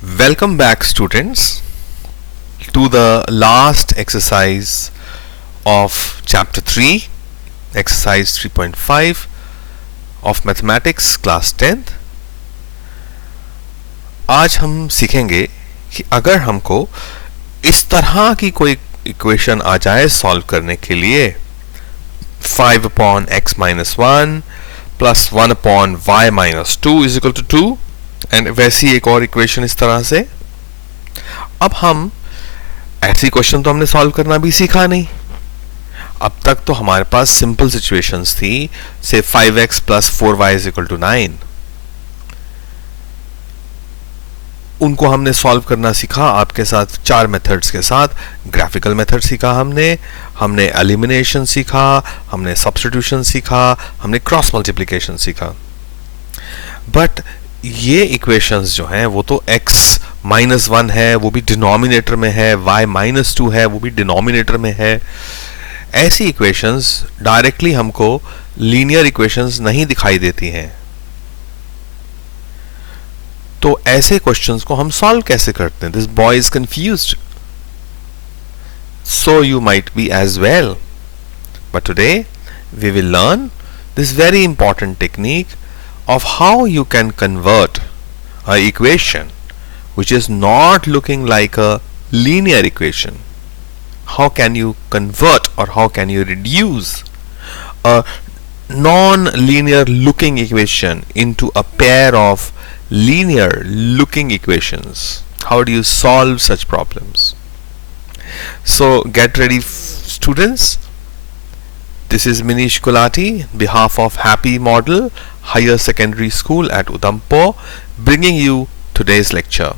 Welcome back, students, to the last exercise of Chapter 3, Exercise 3.5 of Mathematics, Class 10th. आज हम सीखेंगे कि अगर हमको इस तरह की कोई इक्वेशन आ जाए सॉल्व करने के लिए 5/x-1 plus 1/y-2 is equal to 2 and वैसी एक और इक्वेशन इस तरह से. अब हम ऐसी क्वेश्चन तो हमने सॉल्व करना भी सीखा नहीं. अब तक तो हमारे पास सिंपल सिचुएशंस थी, से 5x plus 4y is equal to 9. उनको हमने सॉल्व करना सीखा आपके साथ 4 मेथड्स के साथ. ग्राफिकल मेथड सीखा हमने एलिमिनेशन सीखा, हमने सब्स्टिट्यूशन सीखा, हमने क्रॉस मल्टीप्लिकेशन सीखा. बट ये इक्वेशंस जो हैं वो तो x-1 है, वो भी डिनोमिनेटर में है, y-2 है, वो भी डिनोमिनेटर में है. ऐसी इक्वेशंस डायरेक्टली हमको लीनियर इक्वेशंस नहीं दिखाई देती हैं. तो ऐसे क्वेश्चंस को हम सॉल्व कैसे करते हैं? This boy is confused, so you might be as well. But today we will learn this very important technique of how you can convert a equation which is not looking like a linear equation. How can you convert or how can you reduce a non-linear looking equation into a pair of linear looking equations? How do you solve such problems? So get ready, students. This is Manish Gulati, behalf of Happy Model Higher Secondary School at Udhampur, bringing you today's lecture.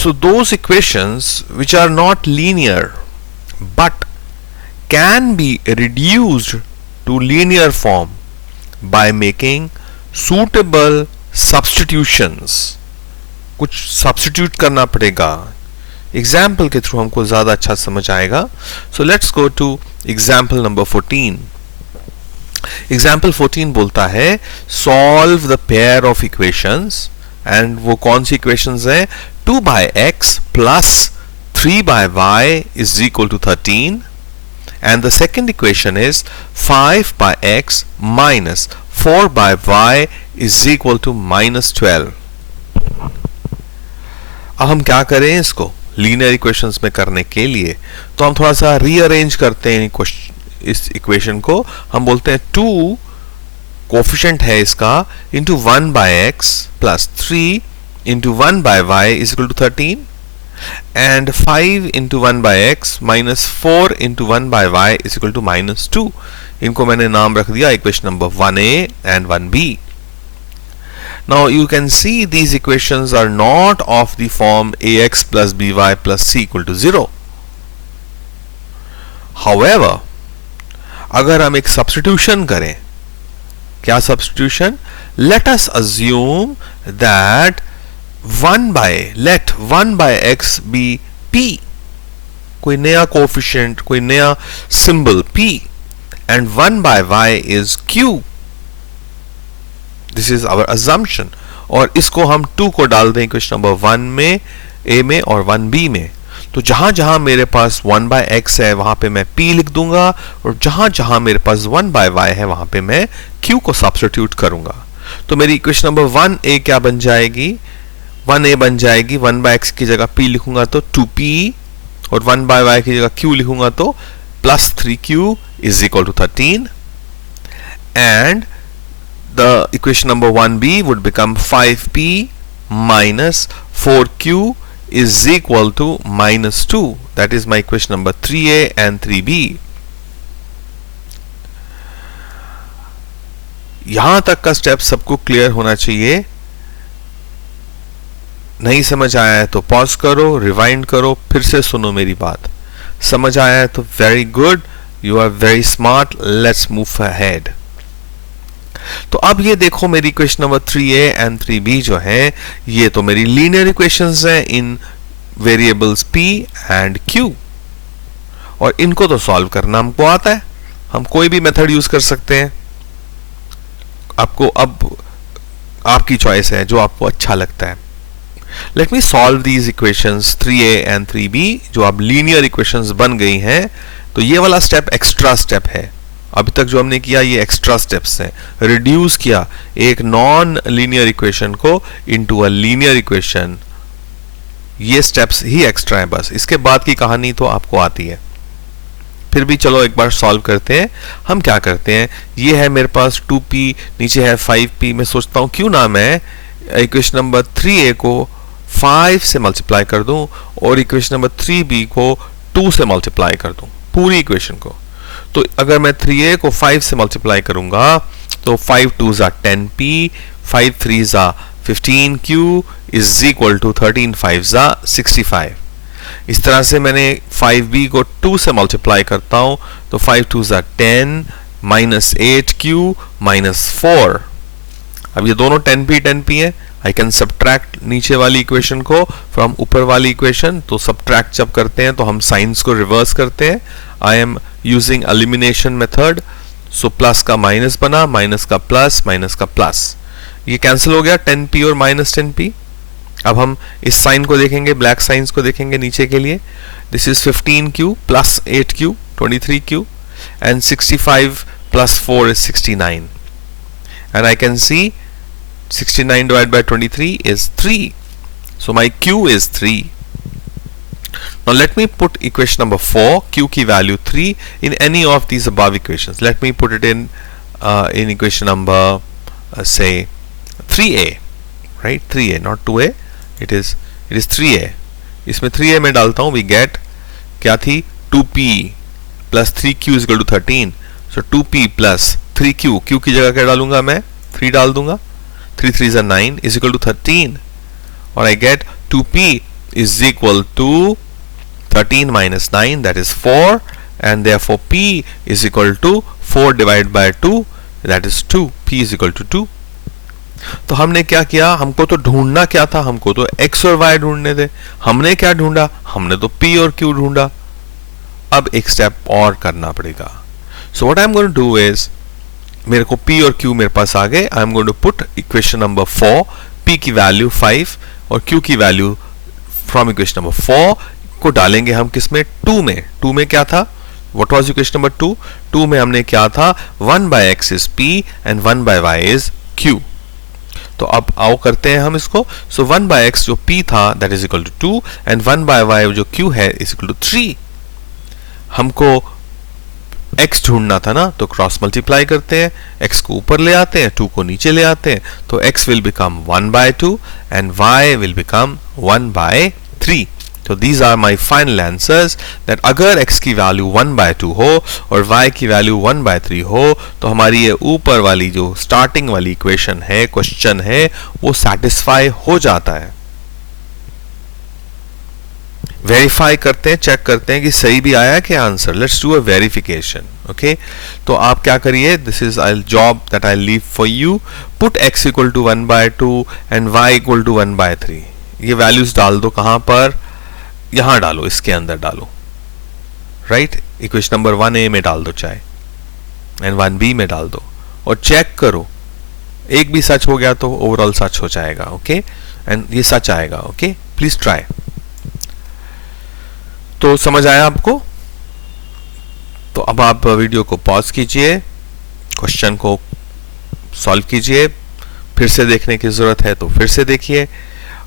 So those equations which are not linear but can be reduced to linear form by making suitable substitutions. कुछ substitute करना पड़ेगा. Example के through हमको ज्यादा अच्छा समझ आएगा. So let's go to example number 14. Example 14 बोलता है solve the pair of equations, and वो कौन सी इक्वेशंस है? 2/x plus 3/y is equal to 13, and the second equation is 5/x minus 4/y is equal to -12. अब हम क्या करें इसको लीनियर इक्वेशंस में करने के लिए? तो हम थोड़ा सा रीअरेंज करते हैं इस इक्वेशन को. हम बोलते हैं 2 कोफिशिएंट है इसका into 1/x plus 3 into 1/y is equal to 13, and 5 into 1/x minus 4 into 1/y is equal to -2. इनको मैंने नाम रख दिया equation number 1a and 1b. Now you can see these equations are not of the form ax plus by plus c equal to 0. However, अगर हम एक substitution करें, क्या substitution? Let us assume that let 1/x be p, कोई नया coefficient, कोई नया symbol p, and 1/y is q. This is our assumption. और इसको हम 2 को डाल दें इक्वेशन नंबर 1 में, a में और 1b में. तो जहां जहां मेरे पास 1/x है वहां पे मैं p लिख दूंगा, और जहां जहां मेरे पास 1/y है वहां पे मैं q को सब्स्टिट्यूट करूंगा. तो मेरी इक्वेशन नंबर 1a क्या बन जाएगी? 1a बन जाएगी 1/x की जगह p लिखूंगा तो 2p, और 1/y की जगह q लिखूंगा तो plus 3q is equal to 13, and the equation number 1b would become 5p minus 4q is equal to -2. That is my equation number 3a and 3b. यहां तक का स्टेप सबको क्लियर होना चाहिए. नहीं समझ आया है तो पॉज करो, रिवाइंड करो, फिर से सुनो मेरी बात. समझ आया है तो very good, you are very smart. Let's move ahead. तो अब ये देखो मेरी equation number 3a and 3b जो है ये तो मेरी लीनियर इक्वेशंस हैं इन वेरिएबल्स p एंड q, और इनको तो सॉल्व करना हमको आता है. हम कोई भी मेथड यूज कर सकते हैं. आपको अब आपकी चॉइस है, जो आपको अच्छा लगता है। Let me solve these equations 3a and 3b, जो अब लीनियर इक्वेशंस बन गई हैं। तो ये वाला स्टेप एक्स्ट्रा स्टेप है, अभी तक जो हमने किया ये एक्स्ट्रा स्टेप्स हैं। रिड्यूस किया एक नॉन लीनियर इक्वेशन को इनटू अ लीनियर इक्वेशन, ये स्टेप्स ही एक्स्ट्रा हैं बस। इसके बाद की कहानी तो आपको आती है। फिर भी चलो एक बार सॉल्व करते हैं। हम क्या करते हैं, ये है मेरे पास 2p, नीचे है 5p। मैं सोचता हूं क्यों ना मैं इक्वेशन नंबर 3a को 5 से मल्टीप्लाई कर दूं और इक्वेशन नंबर 3b को 2 से मल्टीप्लाई कर दूं, पूरी इक्वेशन को। तो अगर मैं 3a को 5 से मल्टीप्लाई करूंगा तो 5 2s are 10p, 5 3s are 15q is equal to 13 5s are 65। इस तरह से मैंने 5b को 2 से मल्टीप्लाई करता हूं तो 5 2s are 10 minus 8q minus 4। अब ये दोनों 10p है। आई कैन सब्ट्रैक्ट नीचे वाली इक्वेशन को फ्रॉम ऊपर वाली इक्वेशन। तो सब्ट्रैक्ट जब करते हैं तो हम साइंस को रिवर्स करते हैं। I am using elimination method. So plus का माइनस बना, माइनस का प्लस, माइनस का प्लस, ये कैंसिल हो गया 10p और माइनस 10p। अब हम इस साइन को देखेंगे, ब्लैक साइंस को देखेंगे नीचे के लिए। This is 15q plus 8q 23q and 65 plus 4 is 69 and I can see 69 divided by 23 is 3, so my q is 3. Now let me put equation number 4, q की value 3 in any of these above equations. Let me put it in equation number say 3a, right? 3a, not 2a. It is 3a. इसमें 3a में डालता हूँ, we get क्या थी 2p plus 3q is equal to 13. So 2p plus 3q, q की जगह क्या डालूंगा मैं 3 डाल दूंगा, 3 3s are 9 is equal to 13 और I get 2p is equal to 13 minus 9, that is 4, and therefore p is equal to 4 divided by 2, that is 2. p is equal to 2. तो हमने क्या किया, हमको तो ढूंढना क्या था, हमको तो x और y ढूंढने थे। हमने क्या ढूंढा, हमने तो p और q ढूंढा। अब एक स्टेप और करना पड़ेगा। So what I am going to do is, मेरे को p और q मेरे पास आ गए। I am going to put equation number 4, p की वैल्यू 5 और q की वैल्यू फ्रॉम इक्वेशन नंबर 4 को डालेंगे हम किसमें 2 में। 2 में क्या था, व्हाट वाज इक्वेशन नंबर 2? 2 में हमने क्या था 1 by x is p and 1 by y is q। तो अब आओ करते हैं हम इसको। सो 1 by x जो p था that is equal to 2 and 1 by y जो q है इज इक्वल टू 3। हमको x ढूंढना था ना, तो क्रॉस मल्टीप्लाई करते हैं, x को ऊपर ले आते हैं, 2 को नीचे ले आते हैं, तो x will become 1 by 2 and y will become 1 by 3। तो these are my final answers that अगर x की वैल्यू 1 by 2 हो और y की वैल्यू 1 by 3 हो तो हमारी ये ऊपर वाली जो स्टार्टिंग वाली इक्वेशन है, क्वेश्चन है, वो सेटिस्फाई हो जाता है। वेरीफाई करते हैं, चेक करते हैं कि सही भी आया क्या answer. Let's do a verification. Okay, तो आप क्या करिए, this is I job that I leave for you. Put x equal to 1 by 2 and y equal to 1 by 3। ये वैल्यूज डाल दो, कहां पर, यहां डालो, इसके अंदर डालो, राइट। इक्वेशन नंबर 1a में डाल दो चाहे, एंड 1b में डाल दो और चेक करो। एक भी सच हो गया तो ओवरऑल सच हो जाएगा। ओके, एंड ये सच आएगा। Okay, please try. तो समझ आया आपको? तो अब आप वीडियो को पॉज कीजिए, क्वेश्चन को सॉल्व कीजिए। फिर से देखने की जरूरत है तो फिर से देखिए,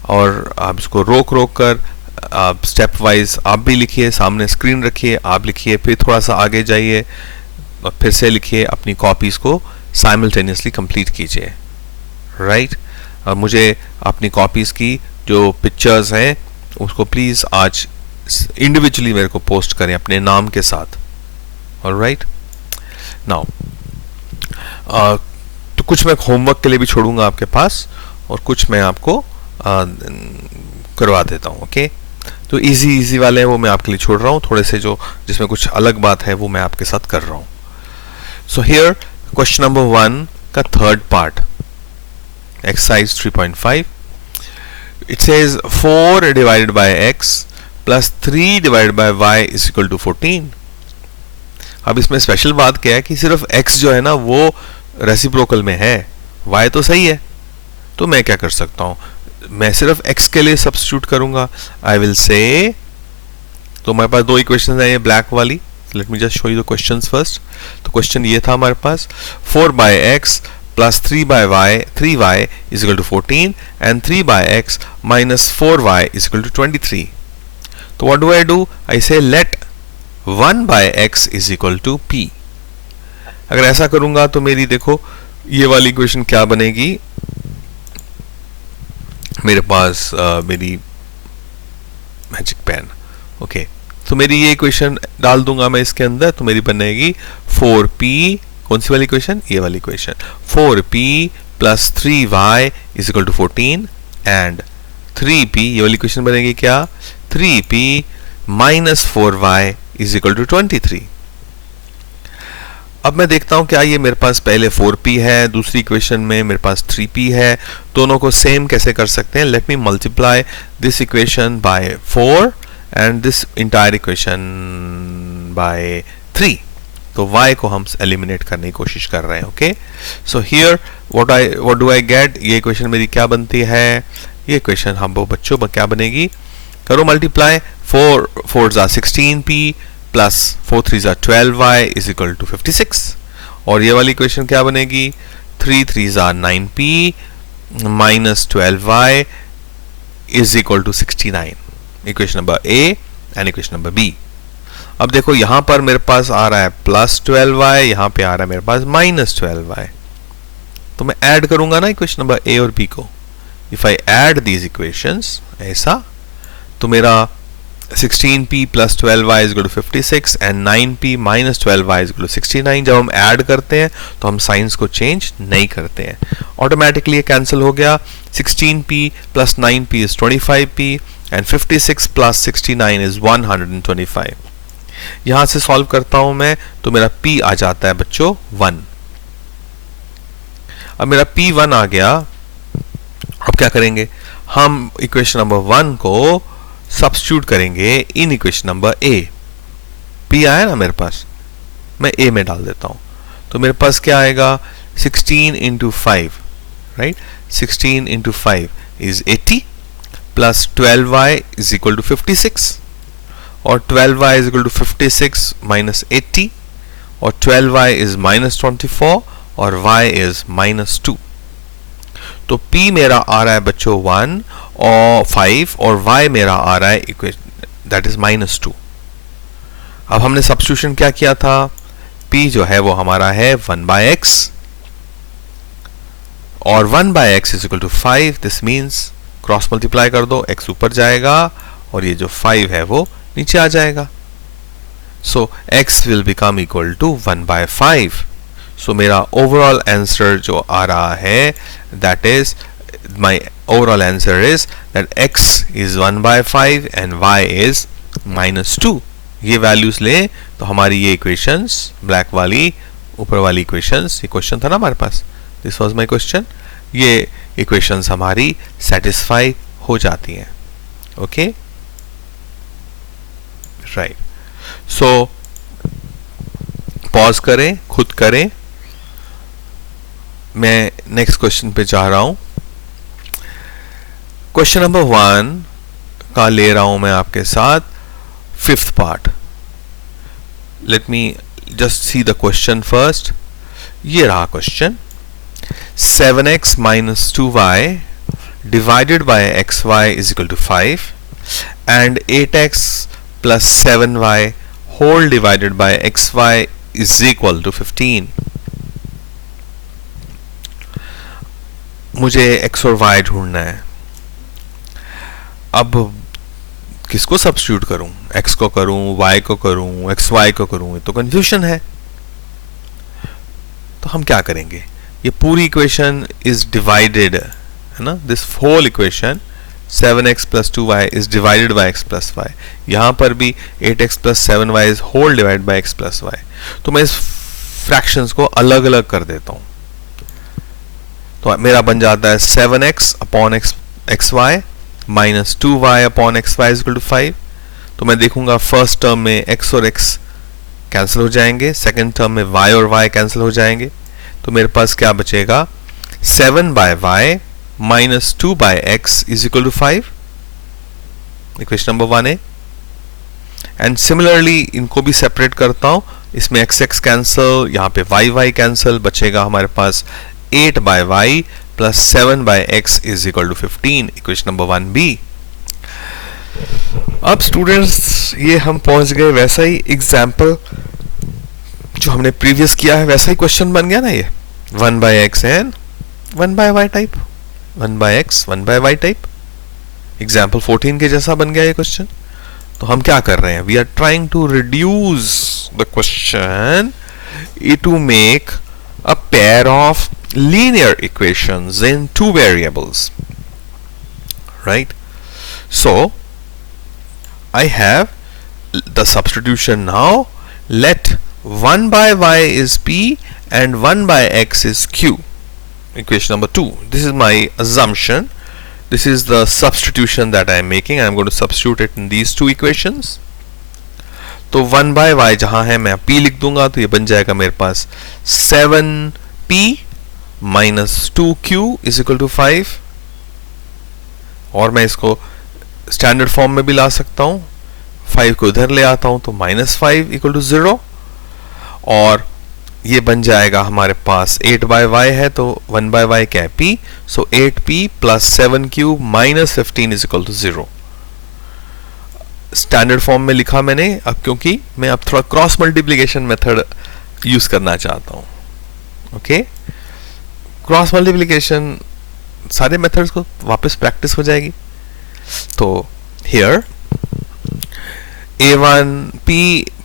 और आप इसको रोक रोक कर आप स्टेप वाइज आप भी लिखिए, सामने स्क्रीन रखिए, आप लिखिए, फिर थोड़ा सा आगे जाइए, फिर से लिखिए, अपनी कॉपीज को साइमल्टेनियसली कंप्लीट कीजिए, राइट। मुझे अपनी कॉपीज की जो पिक्चर्स हैं उसको प्लीज आज इंडिविजुअली मेरे को पोस्ट करें अपने नाम के साथ। ऑलराइट, नाउ तो कुछ मैं होमवर्क के लिए भी छोड़ूंगा आपके पास और कुछ मैं आपको करवा देता हूं। ओके, तो इजी वाले हैं वो मैं आपके लिए छोड़ रहा हूं, थोड़े से जो जिसमें कुछ अलग बात है वो मैं आपके साथ कर रहा हूं। सो हियर क्वेश्चन नंबर 1 का third part, exercise 3.5। It says 4 divided by x plus 3 divided by y is equal to 14। अब इसमें स्पेशल बात क्या है कि सिर्फ x जो है ना वो रेसिप्रोकल में है, y तो सही है, तो मैं क्या कर सकता हूं, मैं सिर्फ x के लिए सब्स्टिट्यूट करूंगा. आई विल से, तो हमारे पास दो इक्वेशन है ये ब्लैक वाली. Let me just show you the questions first. तो क्वेश्चन ये था हमारे पास 4/x plus 3y is equal to 14 and 3/x minus 4y is equal to 23. So what do? I say let 1/x is equal to p. अगर ऐसा करूंगा तो मेरी देखो ये वाली इक्वेशन क्या बनेगी, मेरे पास मेरी मैजिक पेन. ओके, तो मेरी ये इक्वेशन डाल दूंगा मैं इसके अंदर, तो मेरी बनेगी 4p. कौन सी वाली इक्वेशन? ये वाली equation. 4p plus 3y is equal to 14 and 3p, ये वाली इक्वेशन बनेगी क्या? 3p minus 4y is equal to 23. अब मैं देखता हूं क्या ये मेरे पास पहले 4p है, दूसरी इक्वेशन में मेरे पास 3p है, दोनों को सेम कैसे कर सकते हैं? Let me multiply this equation by 4 and this entire equation by 3. तो y को हम एलिमिनेट करने की कोशिश कर रहे हैं. Okay, so here what do I get? ये इक्वेशन मेरी क्या बनती है? ये इक्वेशन हम वो बच्चों क्या बनेगी? करो multiply. 4 are 16p plus 4 3 are 12y is equal to 56. और ये वाली इक्वेशन क्या बनेगी? 3 3 are 9p minus 12y is equal to 69. Equation number A and equation number B. अब देखो यहां पर मेरे पास आ रहा है प्लस 12y, यहां पे आ रहा है मेरे पास माइनस 12y. तो मैं ऐड करूंगा ना इक्वेशन नंबर A और B को. If I add these equations ऐसा, तो मेरा 16p plus 12y is equal to 56 and 9p minus 12y is equal to 69. जब हम ऐड करते हैं तो हम साइंस को चेंज नहीं करते हैं, ऑटोमेटिकली ये कैंसिल हो गया. 16p plus 9p is 25p and 56 plus 69 is 125. यहां से सॉल्व करता हूं मैं तो मेरा p आ जाता है बच्चों 1. अब मेरा p 1 आ गया. अब क्या करेंगे? हम इक्वेशन नंबर 1 को सब्स्टिट्यूट करेंगे in equation number A. P आया ना मेरे पास, मैं A में डाल देता हूं. तो मेरे पास क्या आएगा? 16 into 5, right? 16 into 5 is 80 plus 12y is equal to 56 और 12y is equal to 56 minus 80 और 12y is minus 24 और y is minus 2. तो P मेरा आ रहा है बच्चों 1 और 5 और y मेरा आ रहा है इक्वेशन दैट इज माइनस 2. अब हमने सब्स्टिट्यूशन क्या किया था? P जो है वो हमारा है 1/x और 1/x is equal to 5. This means cross multiply कर दो, x ऊपर जाएगा और ये जो 5 है वो नीचे आ जाएगा. So x will become equal to 1/5. So मेरा ओवरऑल आंसर जो आ रहा है that is my overall answer is that x is 1/5 and y is minus 2. ये वैल्यूज ले तो हमारी ये इक्वेशंस ब्लैक वाली ऊपर वाली इक्वेशंस, ये क्वेश्चन था ना हमारे पास, दिस वाज माय क्वेश्चन, ये इक्वेशंस हमारी सेटिस्फाई हो जाती हैं. Okay, right. सो पॉज करें, खुद करें. मैं नेक्स्ट क्वेश्चन पे जा रहा हूं. क्वेश्चन नंबर 1 का ले रहा हूं मैं आपके साथ 5th part. Let me just see the question first. ये रहा question. 7x minus 2y divided by xy is equal to 5 and 8x plus 7y whole divided by xy is equal to 15. मुझे x और y ढूंढना है. अब किसको substitute करूं? x को करूं, y को करूं, xy को करूं? ये तो कंफ्यूजन है. तो हम क्या करेंगे? ये पूरी इक्वेशन इज डिवाइडेड है ना. This whole equation 7x plus 2y is divided by x plus y. यहां पर भी 8x plus 7y is whole divided by x plus y. तो मैं इस फ्रैक्शंस को अलग अलग कर देता हूं. तो मेरा बन जाता है 7x upon xy minus 2y upon xy is equal to 5. तो मैं देखूंगा फर्स्ट टर्म में x और x कैंसिल हो जाएंगे, सेकंड टर्म में y और y कैंसिल हो जाएंगे. तो मेरे पास क्या बचेगा? 7/y minus 2 by x is equal to 5. Equation number 1 है. एंड सिमिलरली इनको भी सेपरेट करता हूं. इसमें x x कैंसिल, यहाँ पे y y कैंसिल, बचेगा हमारे पास 8 by y plus 7 by x is equal to 15. Equation number 1b. अब स्टूडेंट्स ये हम पहुंच गए वैसा ही एग्जाम्पल जो हमने प्रीवियस किया है, वैसा ही क्वेश्चन बन गया ना ये. 1 by x and 1 by y type, 1 by x 1 by y type. Example 14 के जैसा बन गया ये क्वेश्चन. तो हम क्या कर रहे हैं? We are trying to reduce the question to make a pair of linear equations in two variables, right? So I have the substitution now. Let 1 by y is p and 1 by x is q. Equation number 2. This is my assumption. This is the substitution that I am making. I am going to substitute it in these two equations. तो 1 by y जहां है मैं p लिख दूंगा, तो ये बन जाएगा मेरे पास 7p minus 2q is equal to 5. और मैं इसको स्टैंडर्ड फॉर्म में भी ला सकता हूं. 5 को इधर ले आता हूं तो -5 equal to 0. और ये बन जाएगा हमारे पास 8 by y है तो 1 by y क्या है? p. So 8p plus 7q minus 15 is equal to 0. Standard form में लिखा मैंने, अब क्योंकि मैं अब थोड़ा क्रॉस मल्टीप्लिकेशन मेथड यूज करना चाहता हूं. ओके, क्रॉस मल्टीप्लिकेशन सारे मेथड्स को वापस प्रैक्टिस हो जाएगी. तो here a1p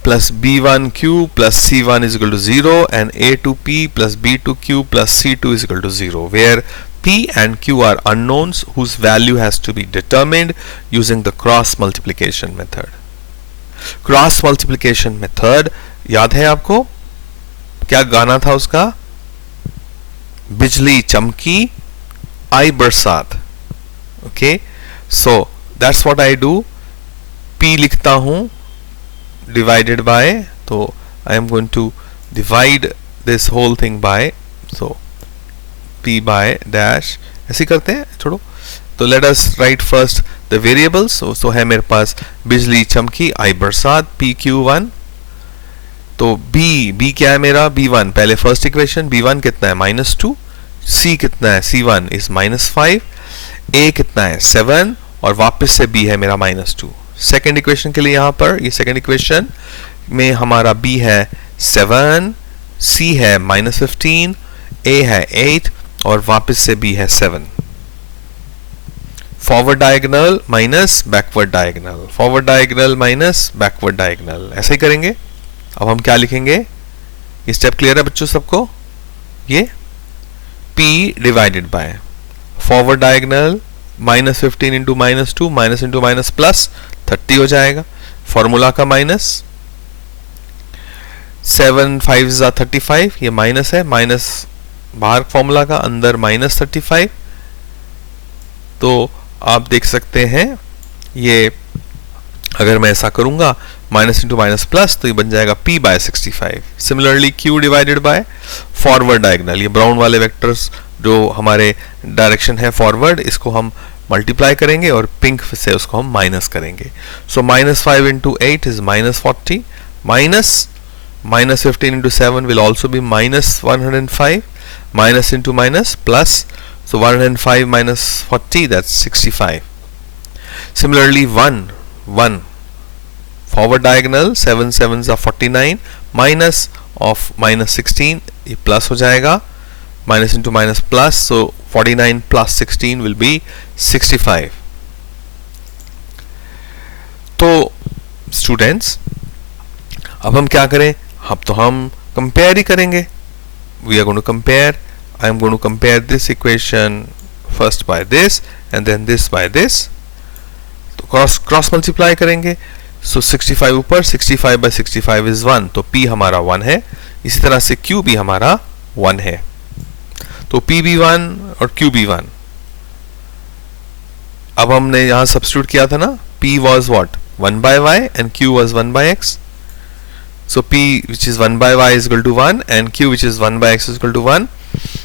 plus b1q plus c1 is equal to 0 and a2p plus b2q plus c2 is equal to 0, where p and q are unknowns whose value has to be determined using the cross multiplication method. Cross multiplication method याद है आपको? क्या गाना था उसका? बिजली चमकी आई बरसात. Okay, so that's what I do. p लिखता हूं डिवाइडेड बाय, तो I am going to divide this whole thing by, so p by dash. ऐसे करते हैं, छोड़ो. तो let us write first the variables. So है मेरे पास बिजली चमकी आई बरसात pq1. तो b क्या है मेरा? b1. पहले फर्स्ट इक्वेशन b1 कितना है? -2. c कितना है? c1 is -5. a कितना है? 7. और वापस से b है मेरा -2. सेकेंड इक्वेशन के लिए यहां पर ये सेकेंड इक्वेशन में हमारा b है 7, c है -15, a है 8 और वापस से b है 7. Forward diagonal minus backward diagonal, forward diagonal minus backward diagonal, ऐसे ही करेंगे. अब हम क्या लिखेंगे? ये स्टेप क्लियर है बच्चों सबको? ये p divided by forward diagonal -15 into -2 minus into minus plus 30 हो जाएगा. फॉर्मूला का माइनस 7 5 35, ये माइनस है, माइनस बाहर फॉर्मूला का, अंदर -35. तो आप देख सकते हैं ये अगर मैं ऐसा करूंगा माइनस इंटू माइनस प्लस, तो ये बन जाएगा p बाय 65. Similarly q divided by forward diagonal, ये ब्राउन वाले वेक्टर्स जो हमारे डायरेक्शन है फॉरवर्ड, इसको हम मल्टीप्लाई करेंगे और पिंक से उसको हम माइनस करेंगे. सो -5 into 8 is -40, minus 15 into 7 will also be -105, minus into minus plus, so 105 minus 40, that's 65. Similarly 1 forward diagonal, 7 7s are 49, minus of -16, ये plus हो जाएगा, minus into minus plus, so 49 plus 16 will be 65. तो students अब हम क्या करें? अब तो हम compare ही करेंगे. We are going to compare. I am going to compare this equation first by this and then this by this. तो cross multiply करेंगे. So 65 ऊपर, 65 by 65 is 1. तो P हमारा 1 है. इसी तरह से Q भी हमारा 1 है. तो P भी 1 और Q भी 1. अब हमने यहाँ substitute किया था ना, P was what? 1 by y and Q was 1 by x. So P which is 1 by y is equal to 1 and Q which is 1 by x is equal to 1.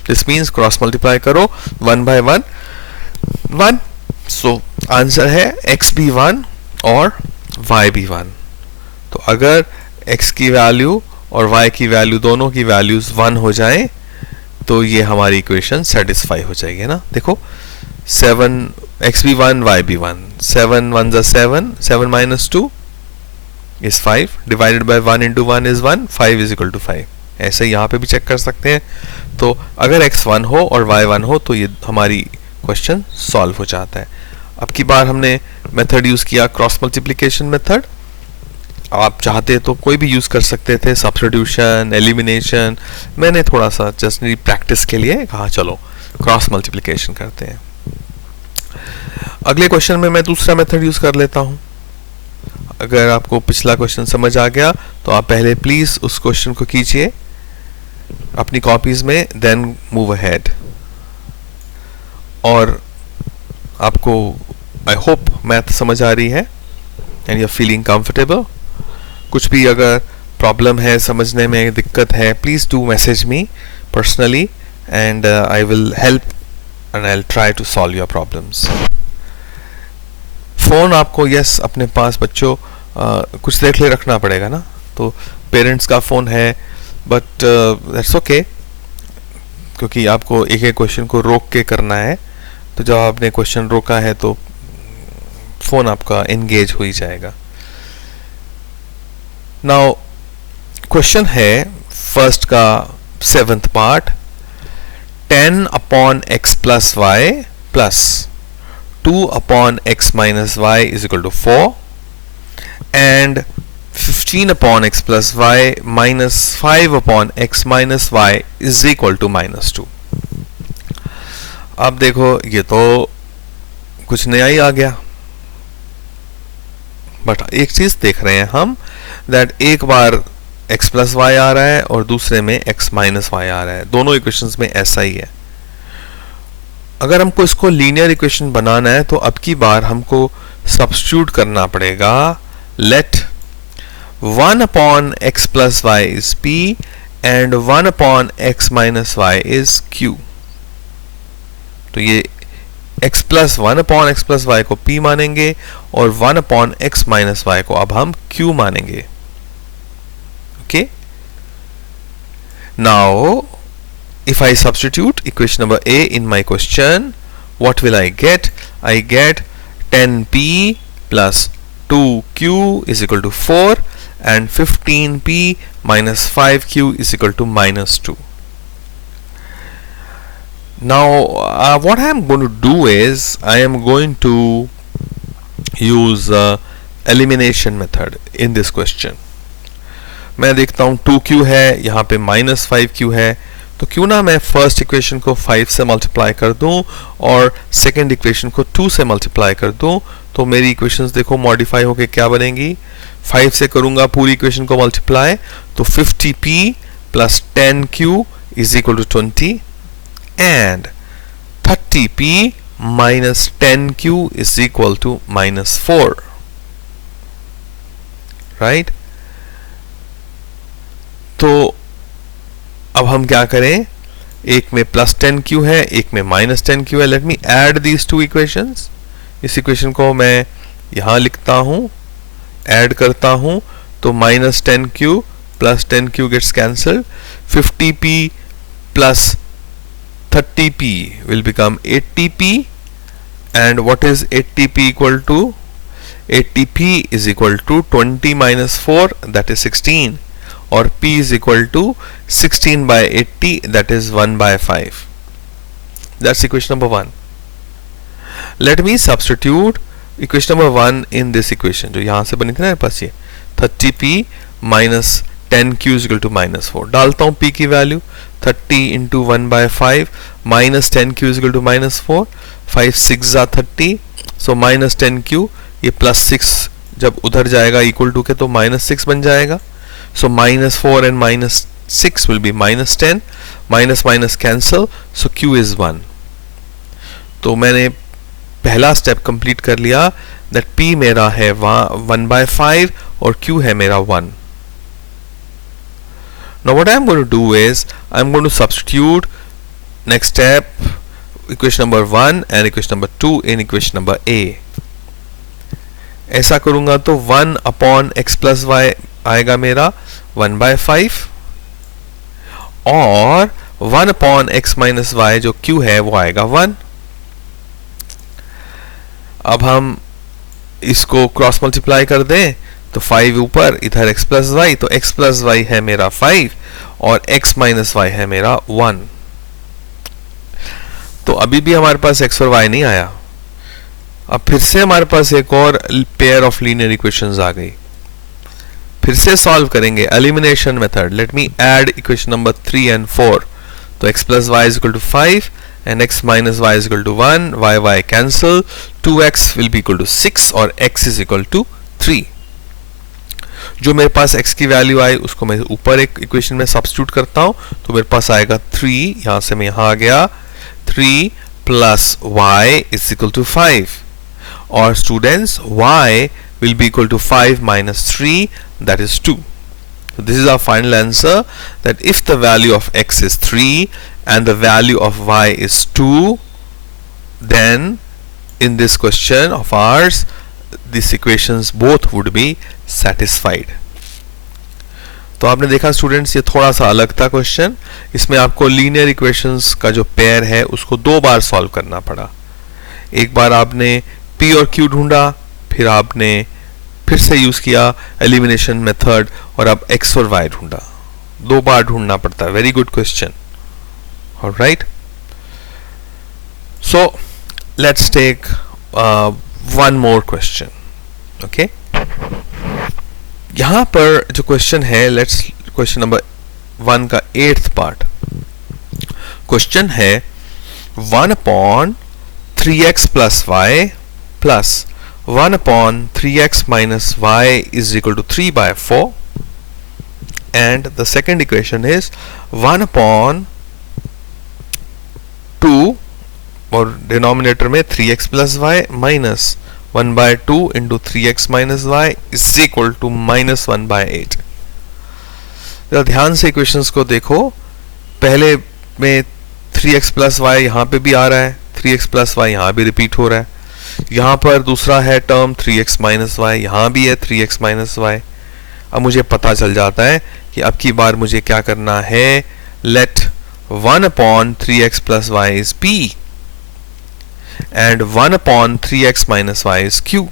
This means cross multiply करो 1 by 1 1. So answer है x भी 1 और y भी 1. तो अगर x की value और y की वैल्यू दोनों की वैल्यूज 1 हो जाए तो ये हमारी इक्वेशन सेटिस्फाई हो जाएगी ना. देखो 7 x भी 1 y भी 1. 7 1 जा 7, 7 minus 2 is 5 divided by 1 into 1 is 1, 5 is equal to 5. ऐसे यहाँ पे भी चेक कर सकते हैं. तो अगर x 1 हो और y 1 हो तो ये हमारी क्वेश्चन सॉल्व हो जाता है. अब की बार हमने मेथड यूज़ किया क्रॉस मल्टीप्लिकेशन मेथड. आप चाहते तो कोई भी यूज़ कर सकते थे, सब्स्टिट्यूशन, एलिमिनेशन. मैंने थोड़ा सा जस्ट प्रैक्टिस के लिए कहा चलो क्रॉस मल्टीप्लिकेशन करते हैं. अगले क्वेश्चन में मैं दूसरा मेथड यूज़ कर लेता हूँ. अगर आपको पिछला क्वेश्चन समझ आ गया तो आप पहले प्लीज़ उस क्वेश्चन को कीजिए अपनी कॉपीज़ में, देन मूव अहेड. और आपको आई होप मैथ समझ आ रही है and you are feeling comfortable. कुछ भी अगर प्रॉब्लम है, समझने में दिक्कत है, please do message me personally and I will help and I will try to solve your problems. Phone आपको यस अपने पास बच्चों कुछ देर के लिए रखना पड़ेगा ना. तो पेरेंट्स का फ़ोन है बट दैट्स ओके, क्योंकि आपको एक एक क्वेश्चन को रोक के करना है. तो जब आपने क्वेश्चन रोका है तो फ़ोन आपका एंगेज हो ही जाएगा. नाउ क्वेश्चन है फर्स्ट का 7th part. 10 upon x plus y plus 2 upon x minus y is equal to 4 and 15 upon x plus y minus 5 upon x minus y is equal to minus 2. अब देखो ये तो कुछ नया ही आ गया, but एक चीज देख रहे हैं हम दैट एक बार x प्लस वाई आ रहा है और दूसरे में x माइनस वाई आ रहा है. दोनों इक्वेशंस में ऐसा ही है. अगर हमको इसको लीनियर इक्वेशन बनाना है तो अब की बार हमको सब्स्टिट्यूट करना पड़ेगा. Let 1 upon x plus y is p and 1 upon x minus y is q. तो ये x plus 1 upon x plus y को p मानेंगे और 1 upon x minus y को अब हम q मानेंगे. Okay? Now, if I substitute equation number A in my question, what will I get? I get 10p plus 2q is equal to 4 and 15p minus 5q is equal to minus 2. Now, what I am going to do is I am going to use elimination method in this question. मैं देखता हूँ 2q है, यहाँ पे minus 5q है, तो क्यों ना मैं फर्स्ट इक्वेशन को 5 से मल्टीप्लाई कर दूं और सेकंड इक्वेशन को 2 से मल्टीप्लाई कर दूं. तो मेरी इक्वेशंस देखो मॉडिफाई होके क्या बनेंगी. 5 से करूंगा पूरी इक्वेशन को मल्टीप्लाई तो 50p plus 10q is equal to 20 and 30p minus 10q is equal to minus 4. Right. तो अब हम क्या करें, एक में प्लस 10q है, एक में माइनस 10q है. Let me add these two equations. इस इक्वेशन को मैं यहां लिखता हूं, ऐड करता हूं तो minus 10q plus 10q gets cancelled. 50p प्लस 30p will become 80p and what is 80p equal to? 80p is equal to 20 minus 4 that is 16 or p is equal to 16 by 80 that is 1 by 5. That's equation number 1. Let me substitute equation number 1 in this equation जो यहाँ से बनी थी ना पास ये 30p minus 10q is equal to minus 4. डालता हूँ p की value 30 into 1 by 5 minus 10q is equal to minus 4. 5 6 जा 30 so minus 10q ये plus 6 जब उधर जाएगा equal to के तो minus 6 बन जाएगा. So minus 4 and minus 6 will be minus 10. Minus minus cancel. So q is 1. तो मैंने पहला स्टेप कंप्लीट कर लिया. that p मेरा है 1 by 5 और q है मेरा 1. Now what I am going to do is I am going to substitute next step equation number 1 and equation number 2 in equation number A. ऐसा करूंगा तो 1 upon x plus y आएगा मेरा 1/5 और 1 upon x minus y जो q है वो आएगा 1. अब हम इसको क्रॉस मल्टीप्लाई कर दें तो 5 ऊपर, इधर x plus y, तो x plus y है मेरा 5 और x minus y है मेरा 1. तो अभी भी हमारे पास x और y नहीं आया. अब फिर से हमारे पास एक और पेयर ऑफ लीनियर इक्वेशंस आ गई. फिर से सॉल्व करेंगे elimination method. Late me add equation number 3 and 4. तो x plus y is equal to 5 and x minus y is equal to 1. y cancel. 2x will be equal to 6 और x is equal to 3. जो मेरे पास x की value आई उसको मैं ऊपर एक equation में सब्स्टिट्यूट करता हूं तो मेरे पास आएगा 3. यहां से मैं यहां आ गया. 3 plus y is equal to 5. Or students, y will be equal to 5 minus 3, that is 2. So this is our final answer, that if the value of x is 3 and the value of y is 2, then in this question of ours these equations both would be satisfied. तो आपने देखा students, ये थोड़ा सा अलग था question. इसमें आपको लीनियर इक्वेशंस का जो पेयर है उसको 2 बार सॉल्व करना पड़ा. एक बार आपने p और q ढूंढा, फिर आपने फिर से यूज किया एलिमिनेशन मेथड और अब x और y ढूंढा. 2 बार ढूंढना पड़ता है. Very good question. Alright, so let's take one more question. Okay, यहां पर जो क्वेश्चन है, लेट्स क्वेश्चन नंबर 1 का 8th पार्ट. क्वेश्चन है 1 upon 3x plus y plus 1 upon 3x minus y is equal to 3/4, and the second equation is 1 upon 2 और denominator में 3x plus y minus 1/2 into 3x minus y is equal to minus 1/8. ध्यान से equations को देखो. पहले में 3x plus y यहाँ पे भी आ रहा है, 3x plus y यहाँ भी रिपीट हो रहा है. यहाँ पर दूसरा है टर्म 3x minus y, यहाँ भी है 3x minus y. अब मुझे पता चल जाता है कि अब की बार मुझे क्या करना है. let 1 upon 3x plus y is p and 1 upon 3x minus y is q.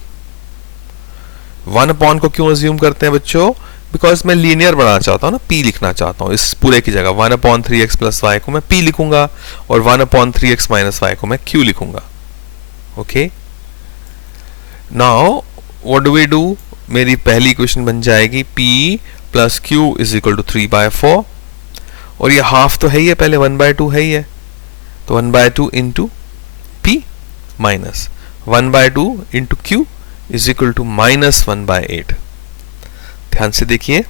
1 upon को क्यों अज्यूम करते हैं बच्चों? बिकॉज मैं लीनियर बनाना चाहता हूँ ना, p लिखना चाहता हूँ. इस पूरे की जगह 1 upon 3x plus y को मैं p लिखूंगा और 1 upon 3x minus y को मैं q लिखूंगा. Okay, now what do we do? मेरी पहली इक्वेशन बन जाएगी p plus q is equal to 3/4 और ये हाफ तो है ही है, पहले 1/2 है ही है, तो 1/2 into p minus 1/2 into q is equal to minus 1/8. ध्यान से देखिए,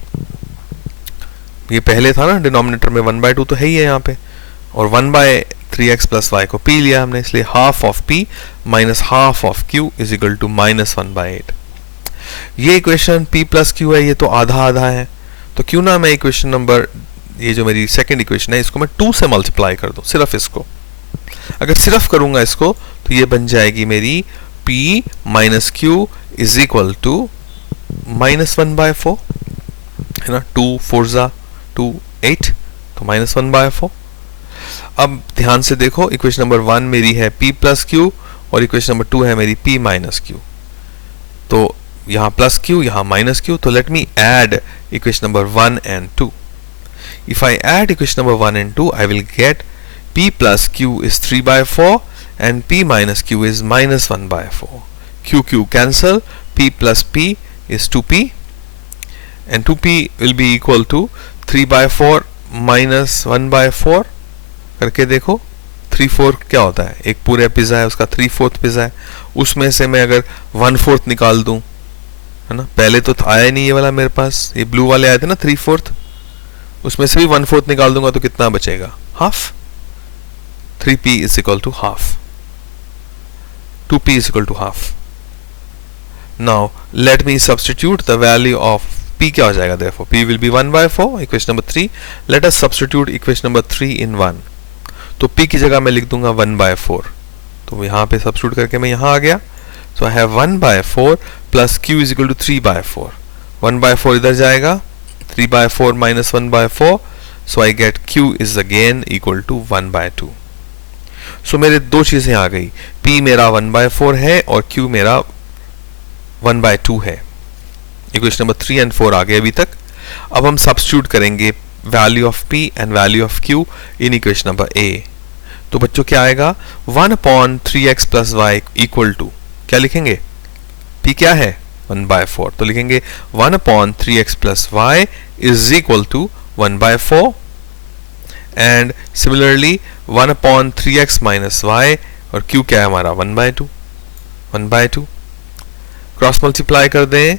ये पहले था ना डिनोमिनेटर में 1/2 तो है ही है यहाँ पे, और 1/3x plus y को p लिया हमने, इसलिए half of p minus half of q is equal to minus 1/8. ये इक्वेशन p प्लस q है, ये तो आधा आधा है, तो क्यों ना मैं इक्वेशन नंबर, ये जो मेरी सेकंड इक्वेशन है, इसको मैं 2 से मल्टीप्लाई कर दूं. सिर्फ इसको अगर सिर्फ करूंगा इसको तो ये बन जाएगी मेरी p minus q is equal to minus 1/4 है ना. 2 4 2 8, तो माइनस 1/4. अब ध्यान से देखो, इक्वेशन नंबर 1 मेरी है p प्लस q और इक्वेशन नंबर 2 है मेरी p माइनस q. तो यहाँ प्लस q, यहाँ माइनस q. तो late me add equation number 1 and 2. If I add equation number 1 and 2, I will get p plus q is 3/4 and p minus q is minus 1/4. q cancel, p plus p is 2p and 2p will be equal to 3/4 minus 1/4. करके देखो, 3/4 क्या होता है? एक पूरे pizza है, उसका 3/4 pizza है, उसमें से मैं अगर 1/4 निकाल दूं, है ना, पहले तो आया नहीं ये वाला मेरे पास, ये ब्लू वाले आए थे ना 3/4, उसमें से भी 1/4 निकाल दूंगा तो कितना बचेगा? Half. 3p is equal to half. 2p is equal to half. Now let me substitute the value of p. क्या हो जाएगा? Therefore p will be 1/4. Equation number 3. Let us substitute equation number 3 in 1. तो p की जगह मैं लिख दूंगा 1/4, तो यहाँ पे सब्स्टिट्यूट करके मैं यहाँ आ गया. So I have 1/4 plus q is equal to 3/4. 1/4 इधर जाएगा, 3/4 minus 1/4, so I get q is again equal to 1/2. So मेरे दो चीजें आ गई, p मेरा 1/4 है और q मेरा 1/2 है. इक्वेशन नंबर 3 एंड 4 आ गए अभी तक. अब हम सब्स्टिट्यूट करेंगे value of p and value of q in equation number a. तो बच्चों क्या आएगा, 1/3x plus y equal to, क्या लिखेंगे, p क्या है 1/4, तो लिखेंगे 1/3x plus y is equal to 1/4. And similarly 1/3x minus y, और q क्या है हमारा 1/2. क्रॉस मल्टीप्लाई कर दें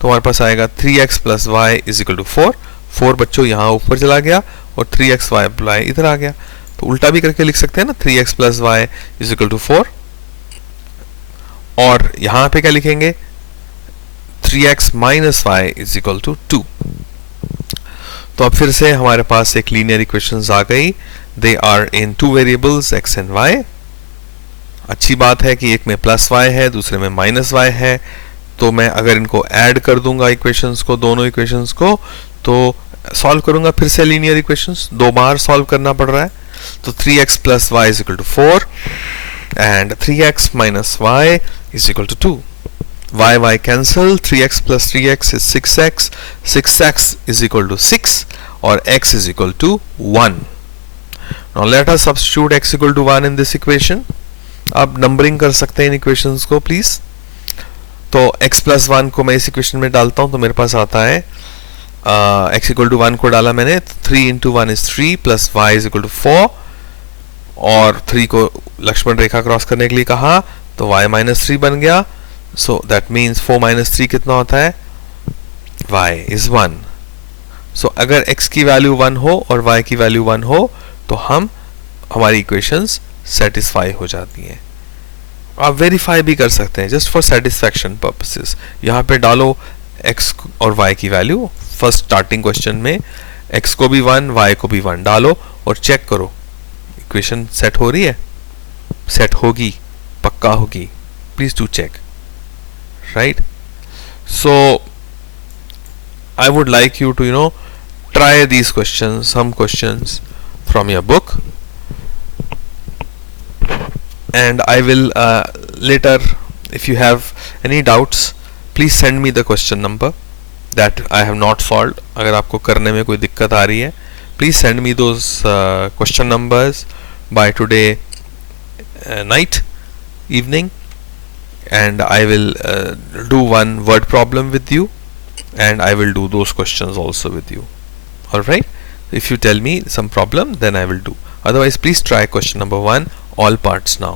तो हमारे पास आएगा 3x plus y is equal to 4. 4 बच्चों यहाँ ऊपर चला गया और 3x y प्लाई इधर आ गया, तो उल्टा भी करके लिख सकते हैं ना, 3x plus y is equal to 4. और यहाँ पे क्या लिखेंगे, 3x minus y is equal to 2. तो अब फिर से हमारे पास एक लीनियर इक्वेशंस आ गई. They are in 2 variables x and y. अच्छी बात है कि एक में प्लस y है, दूसरे में माइनस y है. तो मैं अगर इनको ऐड कर दूंगा इक्वेशंस को, दोनों इक्वेशंस को, तो सॉल्व करूंगा फिर से लीनियर इक्वेशंस, 2 बार सॉल्व करना पड़ रहा है. तो 3x plus y is equal to 4 and 3x minus y is equal to 2. y cancel, 3x plus 3x is 6x, 6x is equal to 6 और x is equal to 1. Now let us substitute x equal to 1 in this equation. अब numbering कर सकते हैं इन equations को please. तो x plus 1 को मैं इस इक्वेशन में डालता हूं, तो मेरे पास आता है x इक्वल टू 1 को डाला मैंने, 3 into 1 is 3 plus y is equal to 4, और 3 को लक्ष्मण रेखा क्रॉस करने के लिए कहा तो y माइनस 3 बन गया. सो दैट मीन्स 4 माइनस 3 कितना होता है, y इज 1. सो अगर x की वैल्यू 1 हो और y की वैल्यू 1 हो तो हमारी इक्वेशंस सेटिस्फाई हो जाती हैं. आप वेरीफाई भी कर सकते हैं जस्ट फॉर सेटिस्फैक्शन पर्पसेस. यहाँ पे डालो x और y की वैल्यू. फर्स्ट स्टार्टिंग क्वेश्चन में x को भी 1, y को भी 1 डालो और चेक करो इक्वेशन सेट हो रही है. सेट होगी, पक्का होगी. Please do check, right. So I would like you to try these questions, some questions from your book, and I will later, if you have any doubts, please send me the question number that I have not solved. अगर आपको करने में कोई दिक्कत आ रही है, please send me those question numbers by today night, evening, and I will do one word problem with you, and I will do those questions also with you. Alright, if you tell me some problem, then I will do. Otherwise, please try question number 1 all parts now,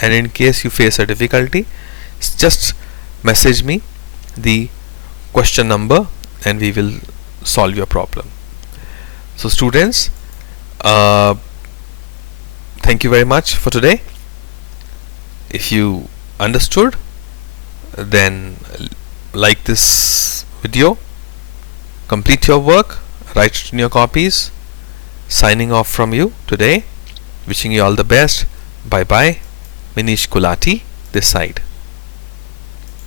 and in case you face a difficulty, just message me the question number and we will solve your problem. So students, thank you very much for today. If you understood, then like this video, complete your work, write it in your copies. Signing off from you today, wishing you all the best. Bye bye. Manish Kulati this side.